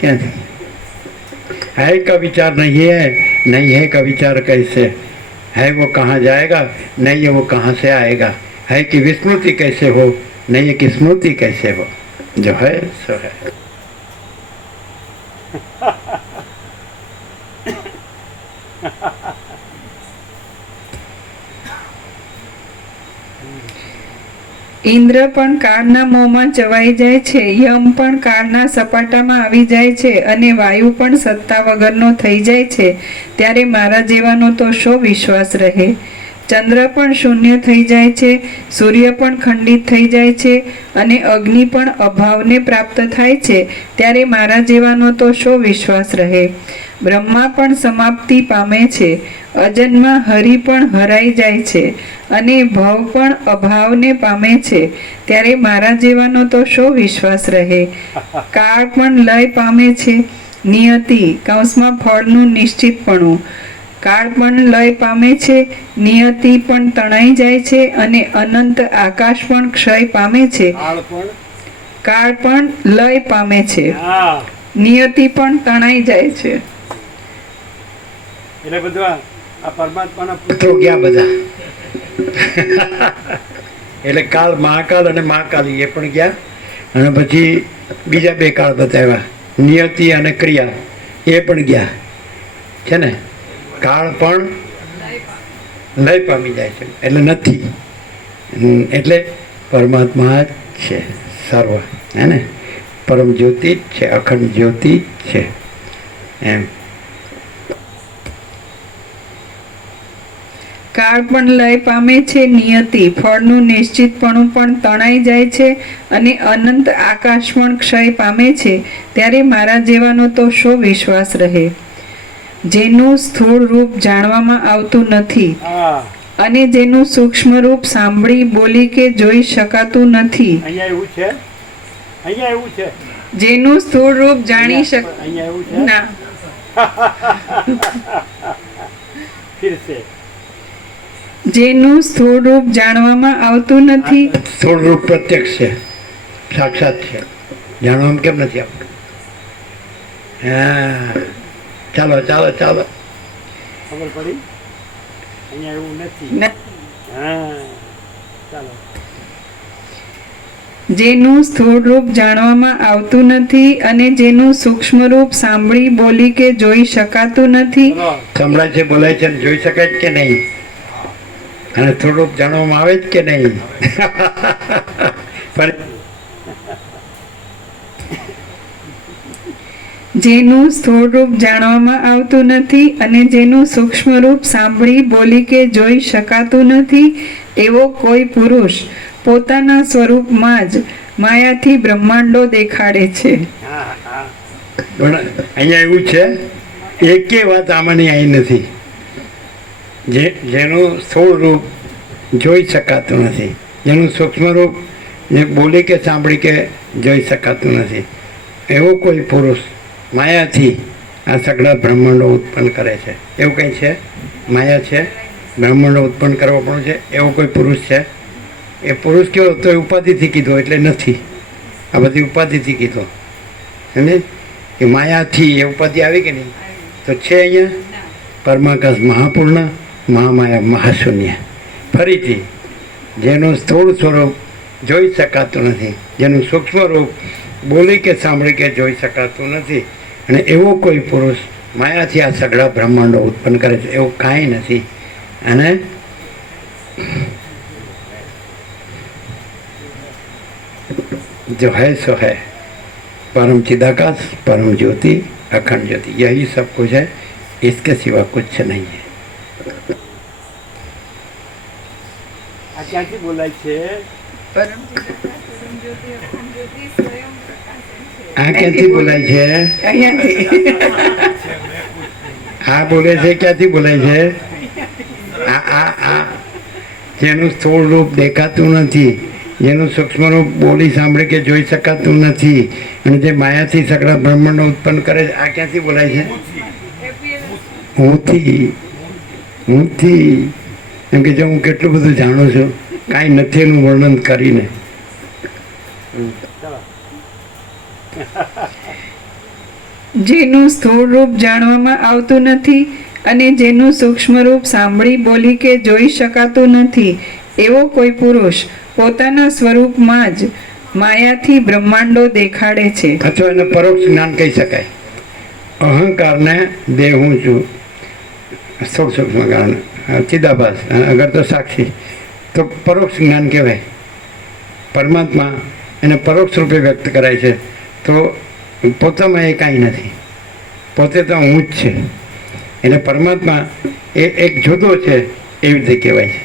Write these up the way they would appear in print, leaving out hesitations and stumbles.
क्या है का विचार नहीं है, नहीं है का विचार कैसे है, वो कहाँ जाएगा, नहीं है वो कहाँ से आएगा, है कि विस्मृति कैसे हो, नहीं है कि स्मृति कैसे हो, जो है सो है। ઇન્દ્ર પણ કાળના મોંમાં ચવાઈ જાય છે, યમ પણ કાળના સપાટામાં આવી જાય છે અને વાયુ પણ સત્તા વગરનો થઈ જાય છે, ત્યારે મારા જેવાનો તો શો વિશ્વાસ રહે? ચંદ્ર પણ શૂન્ય થઈ જાય છે, સૂર્ય પણ ખંડિત થઈ જાય છે અને અગ્નિ પણ અભાવને પ્રાપ્ત થાય છે, ત્યારે મારા જેવાનો તો શો વિશ્વાસ રહે? બ્રહ્મા પણ સમાપ્તિ પામે છે, અજન્મા હરિ પણ હરાઈ જાય છે અને ભવ પણ અભાવને પામે છે, ત્યારે મારા જેવાનો તો શો વિશ્વાસ રહે? કાળ પણ લય પામે છે, નિયતિ કૌંસમાં ફળનું નિશ્ચિતપણું, કાળ પણ લય પામે છે, નિયતિ પણ તણાઈ જાય છે અને અનંત આકાશ પણ ક્ષય પામે છે. કાળ પણ લય પામે છે, નિયતિ પણ તણાઈ જાય છે. એટલે બધા આ પરમાત્માના પુત્રો ગયા બધા. એટલે કાળ મહાકાલ અને મહાકાલી એ પણ ગયા અને પછી બીજા બે કાળ બતાવ્યા, નિયતિ અને ક્રિયા એ પણ ગયા છે ને. કાળ પણ લય પામી જાય છે એટલે નથી, એટલે પરમાત્મા જ છે સર્વ, હે ને. પરમ જ્યોતિ જ છે, અખંડ જ્યોતિ જ છે એમ. કાળ પણ લય પામે છે, નિયતિ ફળનું નિશ્ચિતપણું પણ તણાઈ જાય છે અને અનંત આકાશ પણ ક્ષય પામે છે, ત્યારે મારા જેવાનો તો શો વિશ્વાસ રહે? જેનું સ્થૂળ રૂપ જાણવામાં આવતું નથી અને જેનું સૂક્ષ્મ રૂપ સાંભળી બોલી કે જોઈ શકાતું નથી. જેનું સ્થૂળ રૂપ જાણી ના જેનું સ્થૂળ રૂપ જાણવામાં આવતું નથી. સ્થૂળ રૂપ પ્રત્યક્ષ છે, સાક્ષાત છે, જાણવામાં કેમ નથી આવતું? હા, ચાલો ચાલો ચાલો, ખબર પડી? અહીંયા એવું નથી. હા, ચાલો. જેનું સ્થૂળ રૂપ જાણવામાં આવતું નથી અને જેનું સૂક્ષ્મ રૂપ સાંભળી બોલી કે જોઈ શકાતું નથી. સંભળાય છે, બોલાય છે, જોઈ શકાય કે નહીં? અને થોડુંક જાણવામાં આવે જ કે નહીં? જેનું સ્થૂળ રૂપ જાણવામાં આવતું નથી અને જેનું સૂક્ષ્મ રૂપ સાંભળી બોલી કે જોઈ શકાતું નથી, એવો કોઈ પુરુષ પોતાના સ્વરૂપમાં જ માયાથી બ્રહ્માંડો દેખાડે છે. અહીંયા એવું છે, એકે વાત આમાંની અહીં નથી. જેનું સ્થૂળ રૂપ જોઈ શકાતું નથી, જેનું સૂક્ષ્મ રૂપ જે બોલી કે સાંભળી કે જોઈ શકાતું નથી, એવો કોઈ પુરુષ માયાથી આ સગળા બ્રહ્માંડો ઉત્પન્ન કરે છે. એવું કંઈ છે? માયા છે, બ્રહ્માંડો ઉત્પન્ન કરવો પણ છે, એવો કોઈ પુરુષ છે? એ પુરુષ કેવો તો એ ઉપાધિથી કીધો એટલે નથી. આ બધી ઉપાધિથી કીધો, સમજે કે માયાથી એ ઉપાધિ આવી કે નહીં? તો છે અહીંયા પરમાકાશ મહાપૂર્ણ, મહામાયા મહાશૂન્ય. ફરીથી જેનું સ્થૂળ સ્વરૂપ જોઈ શકાતું નથી, જેનું સૂક્ષ્મ રૂપ બોલી કે સાંભળી કે જોઈ શકાતું નથી, અને એવો કોઈ પુરુષ માયાથી આ સગળા બ્રહ્માંડો ઉત્પન્ન કરે છે, એવું કાંઈ નથી. અને जो है सो है, परम चिदाकाश, परम ज्योति, अखंड ज्योति, यही सब कुछ है, इसके सिवा कुछ नहीं है. આ ક્યાંથી બોલાય છે? આ ક્યાંથી બોલાય છે? આ બોલે છે, ક્યાંથી બોલાય છે? આ જેનું સ્થૂળ રૂપ દેખાતું નથી, જેનું સૂક્ષ્મ રૂપ બોલી સાંભળી કે જોઈ શકાતું નથી, અને જે માયાથી સગળા બ્રહ્માંડો ઉત્પન્ન કરે છે, આ ક્યાંથી બોલાય છે? હુંથી. એમ કે જો હું કેટલું બધું જાણું છું, કાંઈ નથી એનું વર્ણન કરીને. જેનું સ્થૂળ રૂપ જાણવામાં આવતું નથી અને જેનું સૂક્ષ્મ રૂપ સાંભળી બોલી કે જોઈ શકાતું નથી, એવો કોઈ પુરુષ પોતાના સ્વરૂપમાં જ માયાથી બ્રહ્માંડો દેખાડે છે. અથવા એને પરોક્ષ જ્ઞાન કહી શકાય. અહંકારને દેહ હું છું, સ્થૂળ સૂક્ષ્મ કારણ ચિદાભાસ, અગર તો સાક્ષી, તો પરોક્ષ જ્ઞાન કહેવાય. પરમાત્મા એને પરોક્ષ રૂપે વ્યક્ત કરાય છે. તો પોતામાં એ કાંઈ નથી, પોતે તો હું જ છે. એટલે પરમાત્મા એ એક જુદો છે એવી રીતે કહેવાય છે.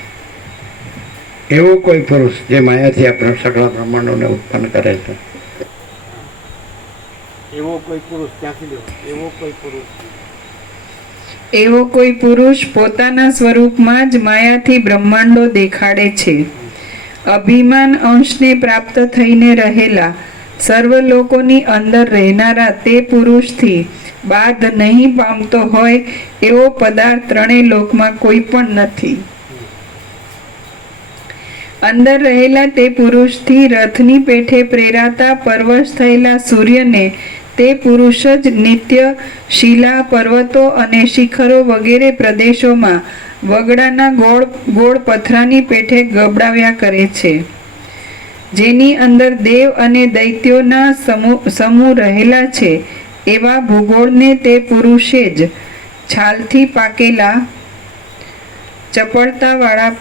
એવો કોઈ પુરુષ જે માયાથી આપણે સકળા બ્રહ્માંડોને ઉત્પન્ન કરે છે. એવો કોઈ પુરુષ ક્યાંથી લેવો? એવો કોઈ પુરુષ પોતાના સ્વરૂપમાં જ માયાથી બ્રહ્માંડો દેખાડે છે. અભિમાન અંશને પ્રાપ્ત થઈને રહેલા સર્વ લોકોની અંદર રહેનારા તે પુરુષથી બાધ નહીં પામતો હોય એવો પદાર્થ ત્રણેય લોકમાં કોઈ પણ નથી. અંદર રહેલા તે પુરુષથી રથની પેઠે પ્રેરાતા પરવશ થયેલા સૂર્યને તે પુરુષ જ નિત્ય શિલા, પર્વતો અને શિખરો વગેરે પ્રદેશોમાં વગડાના ગોળ પથરાની પેઠે ગબડાવ્યા કરે છે. જેની અંદર દેવ અને દૈત્યોના સમૂહ રહેલા છે એવા ભૂગોળને તે પુરુષે જ છાલથી પાકેલા ચપળતાવાળા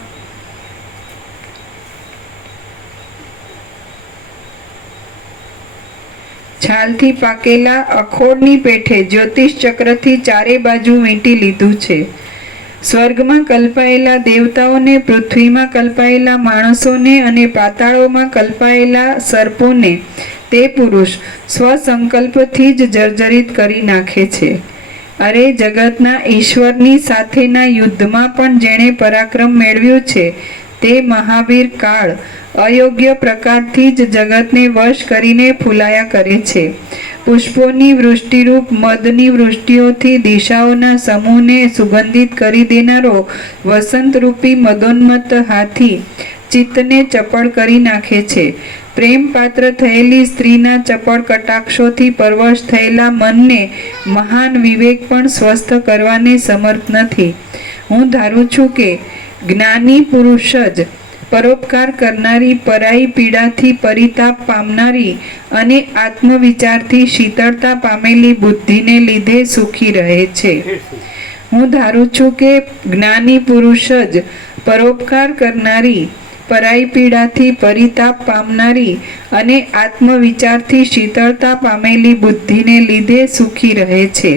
અખોડની પેઠે જ્યોતિષ ચક્રથી ચારે બાજુ વીંટી લીધું છે. સ્વર્ગમાં કલ્પાયેલા દેવતાઓને, પૃથ્વીમાં કલ્પાયેલા માણસોને અને પાતાળોમાં કલ્પાયેલા સર્પોને તે પુરુષ સ્વસંકલ્પથી જ જર્જરિત કરી નાખે છે. અરે જગતના ઈશ્વરની સાથેના યુદ્ધમાં પણ જેણે પરાક્રમ મેળવ્યું છે તે મહાવીર કાળ અયોગ્ય પ્રકારથી જ જગતને વશ કરીને ફૂલાયા કરે છે. પુષ્પોની વૃષ્ટિરૂપ મદની વૃષ્ટિઓથી દિશાઓના સમૂહને સુગંધિત કરી દેનારો વસંતરૂપી મદોન્મત્ત હાથી ચિત્તને ચપળ કરી નાખે છે. પ્રેમ પાત્ર થયેલી સ્ત્રીના ચપળ કટાક્ષોથી પરવશ થયેલા મનને મહાન વિવેક પણ સ્વસ્થ કરવાને સમર્થ નથી. હું ધારું છું કે જ્ઞાની પુરુષ જ પરોપકાર કરનારી, પરાઈ પીડાથી પરિતાપ પામનારી અને આત્મવિચારથી શીતળતા પામેલી બુદ્ધિને લીધે સુખી રહે છે. હું ધારું છું કે જ્ઞાની પુરુષ જ પરોપકાર કરનારી, પરાઈ પીડાથી પરિતાપ પામનારી અને આત્મવિચારથી શીતળતા પામેલી બુદ્ધિને લીધે સુખી રહે છે.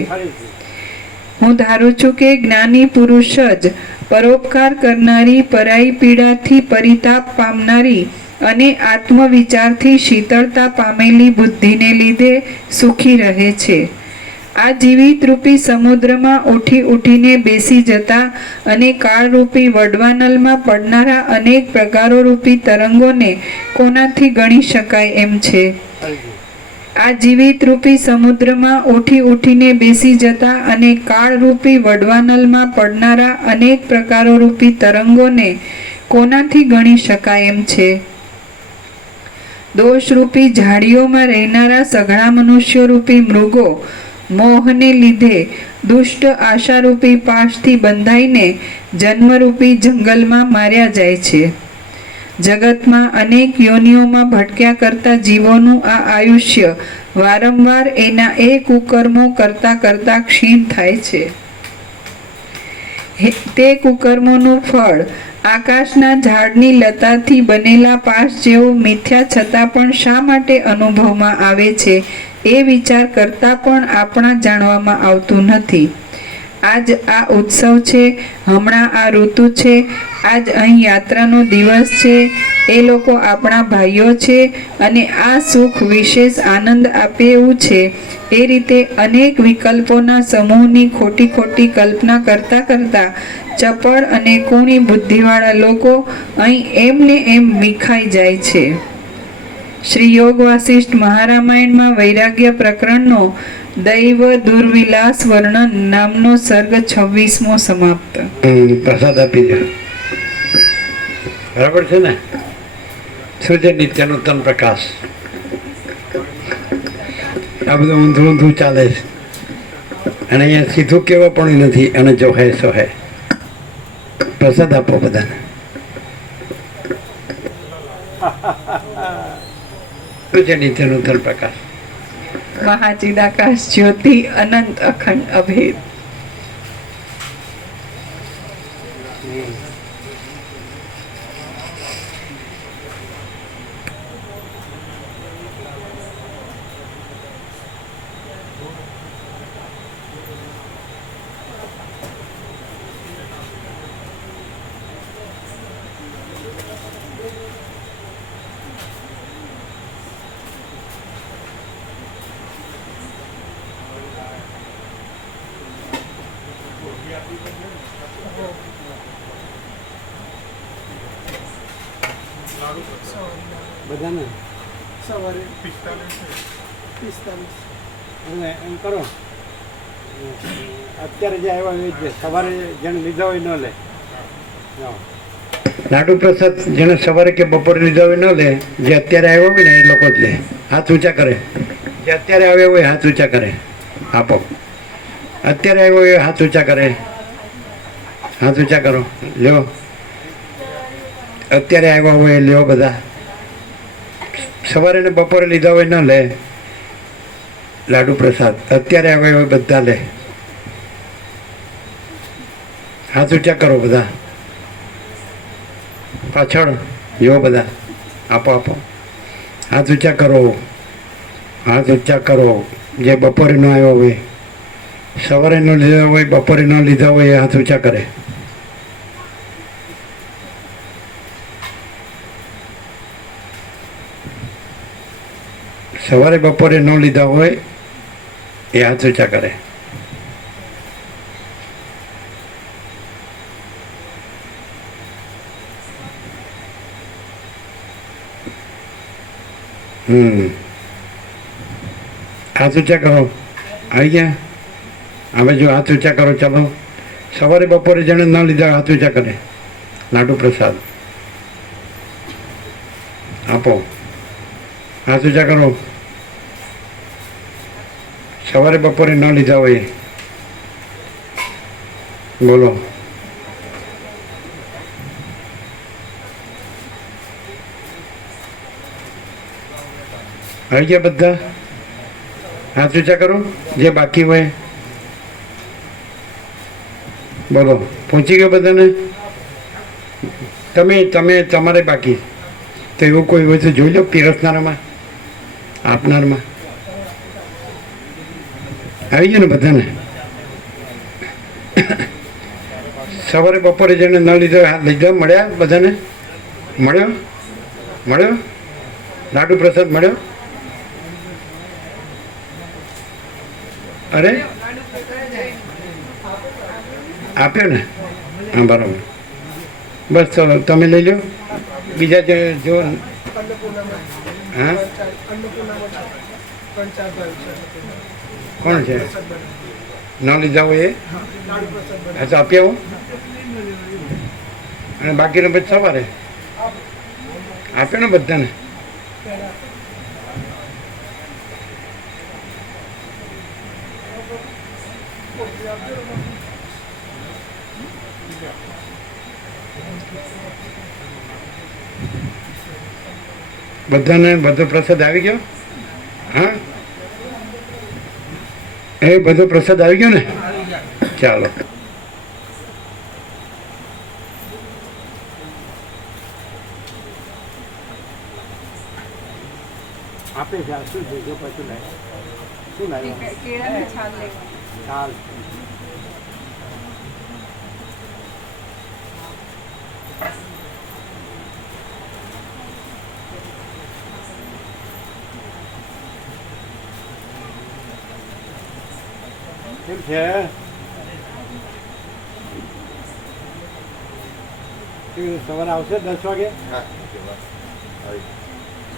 હું ધારું છું કે જ્ઞાની પુરુષ જ પરોપકાર કરનારી, પરાઈ પીડાથી પરિતાપ પામનારી અને આત્મવિચારથી શીતળતા પામેલી બુદ્ધિને લીધે સુખી રહે છે. આ જીવિત રૂપી સમુદ્રમાં ઉઠીને બેસી જતા અને કાળરૂપી વડવાનલમાં પડનારા અનેક પ્રકારો રૂપી તરંગોને કોનાથી ગણી શકાય એમ છે. આ જીવિત રૂપી સમુદ્રમાં ઉઠીને બેસી જતા અને કાળરૂપી વડવાનલમાં પડનારા અનેક પ્રકારો રૂપી તરંગોને કોનાથી ગણી શકાય એમ છે. દોષરૂપી ઝાડીઓમાં રહેનારા સઘળા મનુષ્યો રૂપી મૃગો મોહને લીધે દુષ્ટ આશારૂપી પાશથી બંધાઈને જન્મરૂપી જંગલમાં માર્યા જાય છે. જગતમાં અનેક યોનિઓમાં ભટક્યા કરતા જીવોનું આ આયુષ્ય વારંવાર એના એ કુકર્મો કરતા ક્ષીણ થાય છે. તે કુકર્મોનું ફળ આકાશના ઝાડની લતાથી બનેલા પાશ જેવું મિથ્યા છતાં પણ શા માટે અનુભવમાં આવે છે એ વિચાર કરતા પણ આપણા જાણવામાં આવતું નથી. આજ આ ઉત્સવ છે, હમણાં આ ઋતુ છે, આજ અહીં યાત્રાનો દિવસ છે, એ લોકો આપણા ભાઈઓ છે અને આ સુખ વિશેષ આનંદ આપે એવું છે. એ રીતે અનેક વિકલ્પોના સમૂહની ખોટી કલ્પના કરતા ચપળ અને કૂણી બુદ્ધિવાળા લોકો અહીં એમને એમ વિખાઈ જાય છે. શ્રી યોગ વાસિષ્ઠ મહારામાયણમાં વૈરાગ્ય પ્રકરણનો દૈવ દુર્વિલાસ વર્ણન નામનો સર્ગ 26મો સમાપ્ત. પ્રસાદ આપી દો. બરાબર છે ને? શું છે નિત્યનૂતન પ્રકાશ? આ બધું ઊંધું ચાલે છે. અને અહીંયા સીધું કહેવા પણ નથી, અને જો હે સો હે. પ્રસાદ આપો બધાને. શું છે નિત્ય નૂતન પ્રકાશ? મહાચિદાકાશ જ્યોતિ અનંત અખંડ અભેદ. બધાને સવારે 45 અને એમ કરો, અત્યારે જે આવ્યા હોય છે સવારે જેને લીધા હોય ન લે. લાડુ પ્રસાદ જેને સવારે કે બપોરે લીધા હોય ન લે. જે અત્યારે આવ્યા હોય ને એ લોકો જ લે. હાથ ઊંચા કરે. જે અત્યારે આવ્યા હોય હાથ ઊંચા કરે. આપો. અત્યારે આવ્યો હોય હાથ ઊંચા કરે. હાથ ઊંચા કરો. લ્યો. અત્યારે આવ્યા હોય લ્યો બધા. સવારે ને બપોરે લીધા હોય ન લે લાડુ પ્રસાદ. અત્યારે આવ્યા હોય બધા લે. હાથ ઊંચા કરો બધા. પાછળ જો બધા. આપો આપો. હાથ ઊંચા કરો. હાથ ઊંચા કરો. જે બપોરે ન આવ્યો હોય, સવારે ન લીધા હોય, બપોરે ન લીધા હોય એ હાથ ઊંચા કરે. સવારે બપોરે ન લીધા હોય એ હાથ ઊંચા કરે. હાથ ઊંચા કરો. આવી ગયા? હવે જો હાથ ઊંચા કરો. ચાલો. સવારે બપોરે જેને ન લીધા હાથ ઊંચા કરે. લાડુ પ્રસાદ આપો. હાથ ઊંચા કરો. સવારે બપોરે ન લીધા હોય બોલો. આવી ગયા બધા? હાથ ઊંચા કરો. જે બાકી હોય બોલો. પહોંચી ગયો બધાને? તમે તમારે બાકી તો એવું કોઈ હોય તો જોઈ લો. પીરસનારામાં, આપનારમાં આવી ગયો ને બધાને? સવારે બપોરે જેને ન લીધો હાથ લીધા. મળ્યા બધાને? મળ્યો? લાડુ પ્રસાદ મળ્યો? અરે આપ્યો ને? હા બરાબર. બસ તો તમે લઈ લો. બીજા જે જો હા કોણ છે ન લીધા હોય એ? હા તો આપી આવો. અને બાકીનો પછી સવારે આપ્યો ને બધાને? બધાને બધો પ્રસાદ આવી ગયો? હા એ બધો પ્રસાદ આવી ગયો ને? ચાલો. આપે છે. શું છે? જો પછી લાય. શું લાવ્યા? છાલ. કેમ છે? સવારે આવશે 10 વાગે?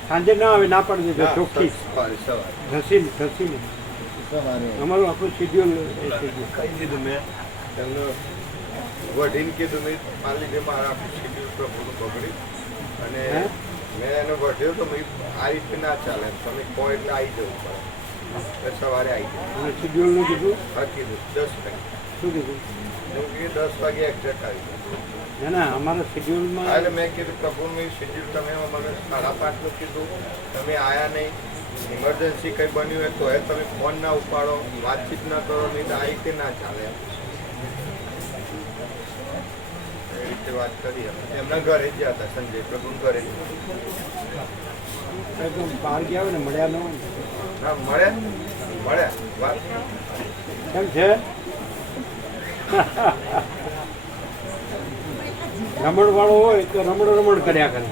સાંજે ના આવે, ના પડી દેજો. ચોખ્ખી ઘસીને અમારું આખું શેડ્યુલ કહી દીધું મેં એમને વઢીને કીધું મેં પાલી કે મારા શેડ્યુલ પ્રભુનું પકડી અને મેં એને વઢ્યો તો આ રીતે ના ચાલે. તમે કહો એટલે આવી જવું પડે. એટલે સવારે આવી જાય. અને શેડ્યુલનું કીધું હા કીધું 10 વાગે. શું કીધું? એવું કે 10 વાગે એક્ઝેક્ટ આવી જાય. ના ના, અમારા શેડ્યુલમાં એટલે મેં કીધું પ્રભુનું શેડ્યુલ તમે મને 5:30નું કીધું, તમે આયા નહીં, ઇમરજન્સી કંઈ બન્યું હોય તો તમે ફોન ના ઉપાડો, વાતચીત ના કરો, નહીં તો આ રીતે ના ચાલે. એ રીતે વાત કરી અમે. એમના ઘરે જ ગયા હતા, સંજય પ્રભુના ઘરે જ. બહાર ગયા હોય ને મળ્યા ન હોય ને. હા મળ્યા વાત. કેમ છે? રમણ વાળો હોય તો રમણ કર્યા કરે,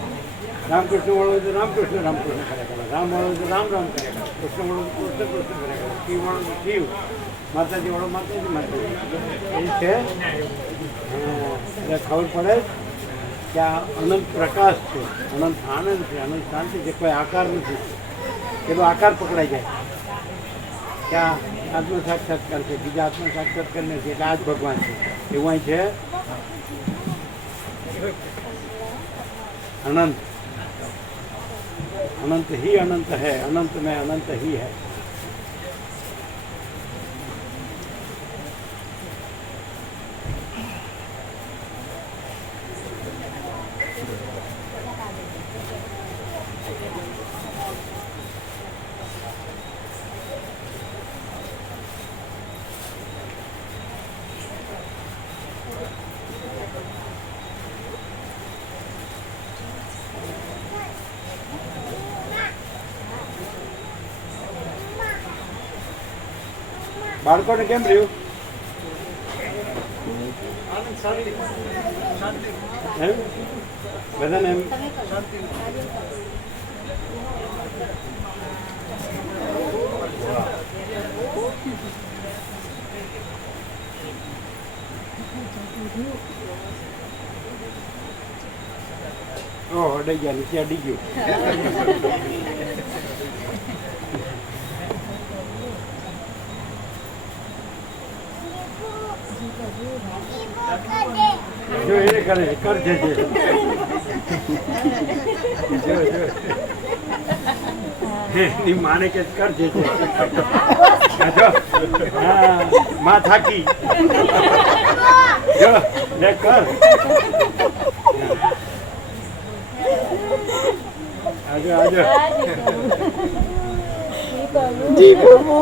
રામકૃષ્ણ વાળો હોય તો રામકૃષ્ણ કર્યા કરે, રામ વાળો હોય તો રામ કર્યા કરે, કૃષ્ણ વાળો તો કૃષ્ણ કર્યા કરે, શિવ વાળો તો શિવ, માતાજી વાળો માતાજી એ છે. એટલે ખબર પડે કે આ અનંત પ્રકાશ છે, અનંત આનંદ છે, અનંત શાંતિ છે, કોઈ આકાર નથી. પેલો આકાર પકડાઈ જાય કે આ આત્મ સાક્ષાત્કાર છે, બીજા આત્મ સાક્ષાત્કાર નથી, એટલે આ જ ભગવાન છે એવું અહીં છે. अनंत अनंत ही अनंत है, अनंत में अनंत ही है. બાળકોને કેમ રહ્યું? એમ બધાને એમ અડાઈ ગયા, નીચે અડી ગયું. જો એને કરે કરજે છે. એની માને કે કરજે છે. હા માં થાકી જો લે કર. આજો આજો જી પ્રભુ.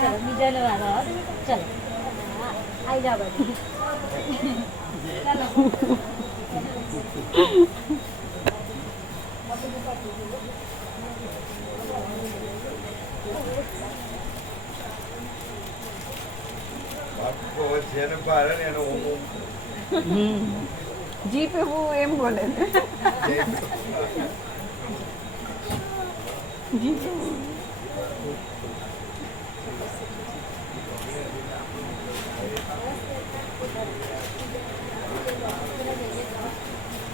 चलो बीजा लगा चलो आई जा बड़ी જેને પારે ને એનો જી પ્રભુ એમ બોલે છે. જી પ્રભુ.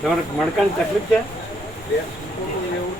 તમારે મણકાની તકલીફ છે? એવું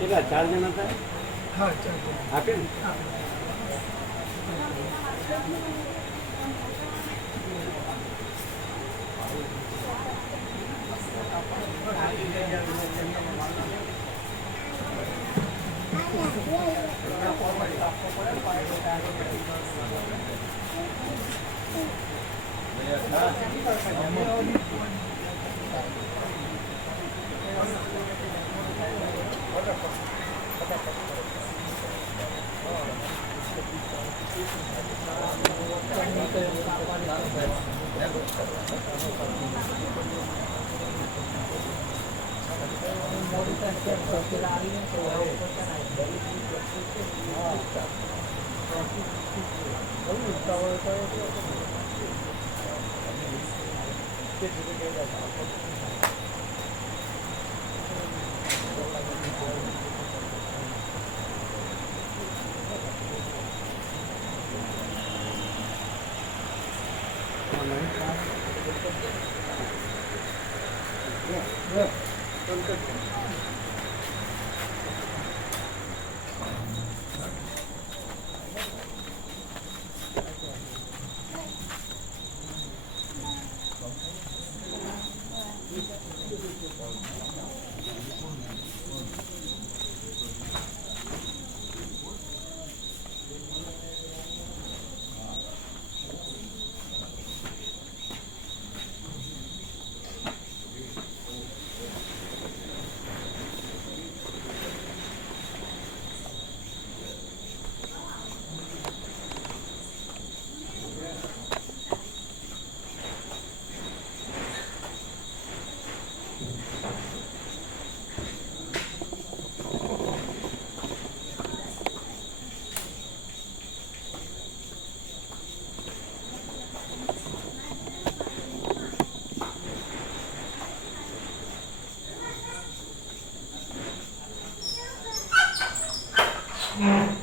કેટલા 4 જણા હતા? હા આપે ને Yeah.